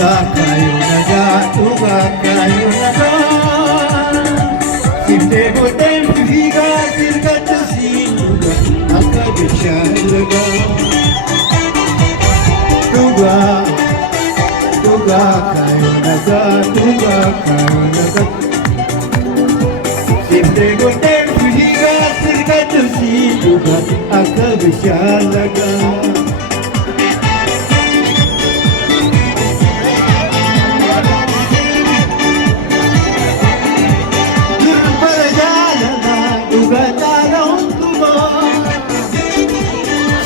kayo naga, tuga kayo naga. Sinde hotel pihiga sirgat si tuga akabishalaga. Tuga, tuga kayo naga, tuga kayo naga. Sinde hotel pihiga sirgat si tuga akabishalaga.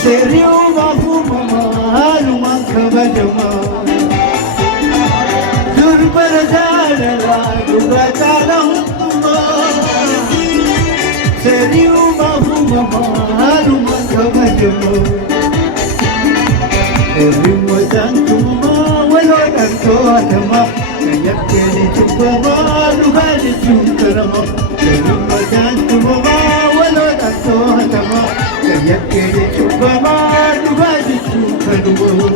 Seriu mafuma halumang kabadama Durbarajala dugatalang tuma Seriu mafuma halumang kabadama Eriu wajan tuma walodan to atama Kayak kini cupama luhali cumkarama Eriu wajan tuma walodan to atama Kayak kini cupama luhali cumkarama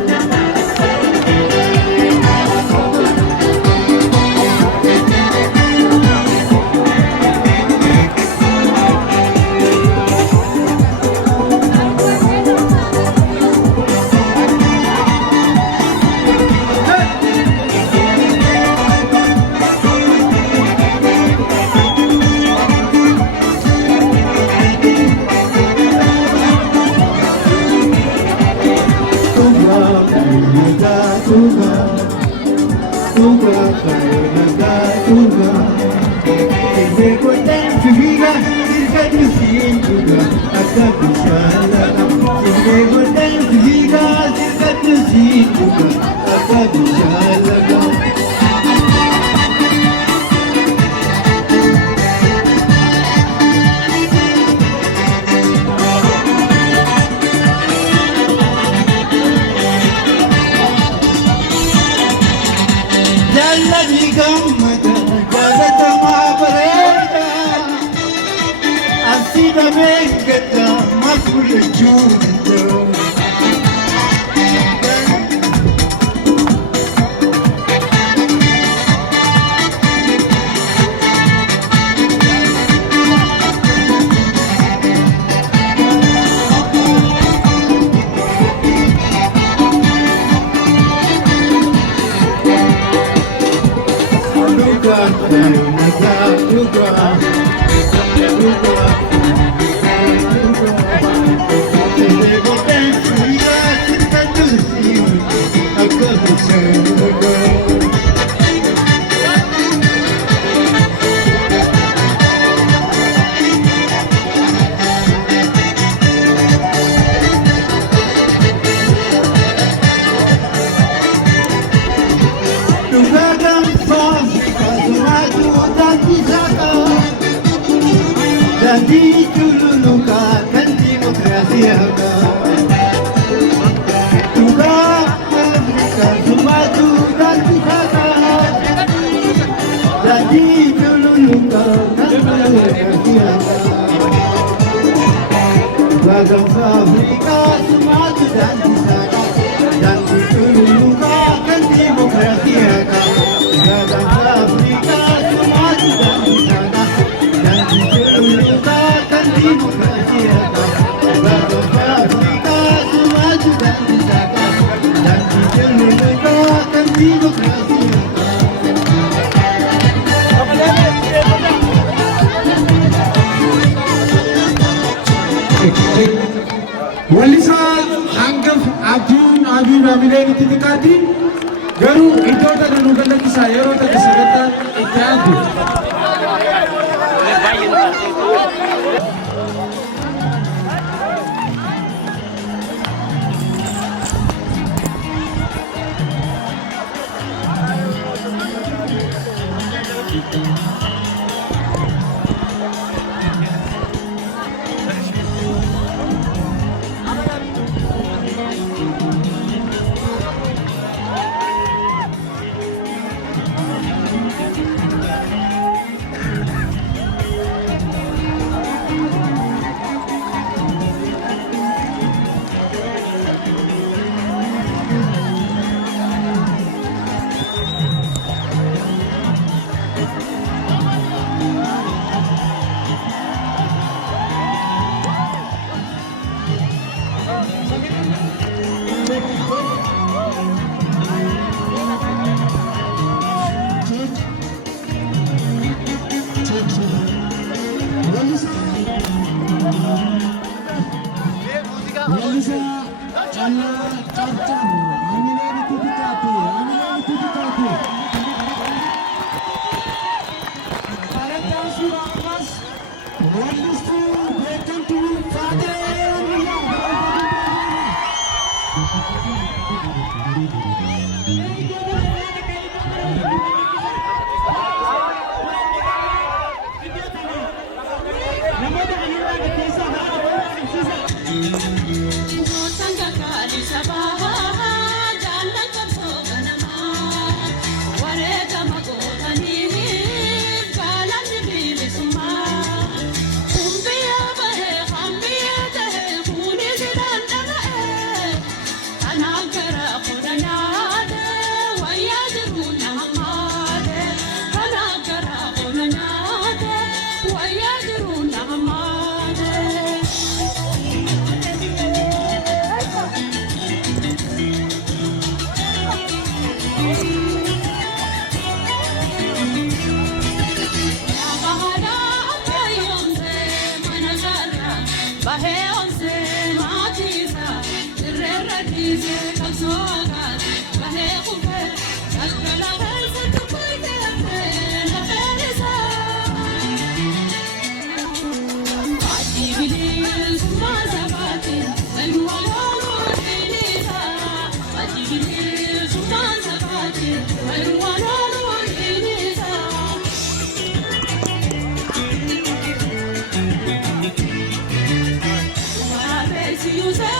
Tuga kayo naga, tuga. Hindi ko tayo pihiga, sirkat yusin tuga, akabishalaga. Hindi ko tayo pihiga, sirkat yusin tuga, akabishalaga. Jalladi gammada jagata mabareda asida megata maful juda kayo naga, tuga, tuga, tuga. Hindi ko tayo pihiga, sirkat yusin akabishalaga. Ganti cululuka, ganti demokrasiaga. Tuga Afrika, sumatu ganti kaka. Ganti cululuka, ganti demokrasiaga. Tuga Afrika, sumatu ganti kaka. Ganti cululuka, ganti demokrasiaga. Tuga Afrika, sumatu ganti kaka. Ganti cululuka. Walisaa hangaf abjuun abiin raamileen itti xiqqaatti garuu iddoota danuu galakkisaa yeroo takka sagantaan itti aadu. You say,